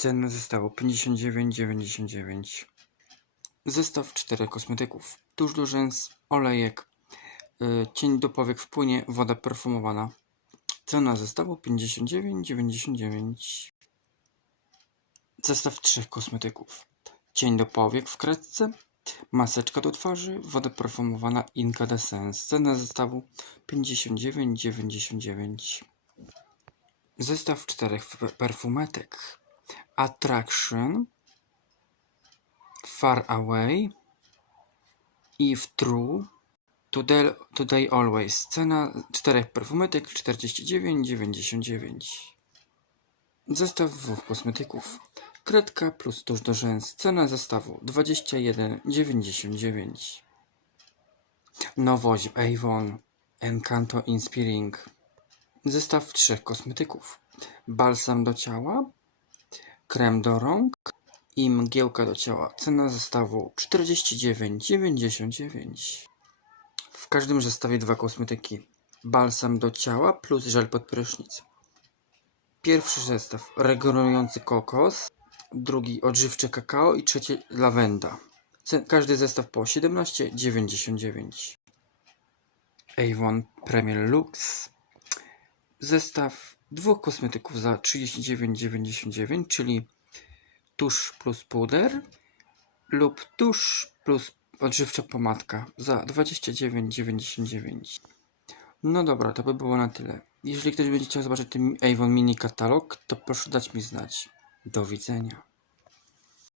Cena zestawu 59,99. Zestaw 4 kosmetyków. Tuż do rzęs, olejek, y, cień do powiek w płynie, woda perfumowana. Cena zestawu 59,99. Zestaw 3 kosmetyków. Cień do powiek w kredce, maseczka do twarzy, woda perfumowana Incandescence. Cena zestawu 59,99. Zestaw czterech perfumetek. Attraction, Far Away, If True, Today, Today Always. Cena czterech perfumetek 49,99. Zestaw dwóch kosmetyków. Kredka plus tusz do rzęs. Cena zestawu 21,99. Nowość w Avon Encanto Inspiring. Zestaw trzech kosmetyków. Balsam do ciała, krem do rąk i mgiełka do ciała. Cena zestawu 49,99. W każdym zestawie dwa kosmetyki. Balsam do ciała plus żel pod prysznic. Pierwszy zestaw regulujący kokos, drugi odżywczy kakao i trzeci lawenda. Każdy zestaw po 17,99. Avon Premier Lux. Zestaw dwóch kosmetyków za 39,99, czyli tusz plus puder lub tusz plus odżywcza pomadka za 29,99. No dobra, to by było na tyle. Jeżeli ktoś będzie chciał zobaczyć ten Avon mini katalog, to proszę dać mi znać. Do widzenia.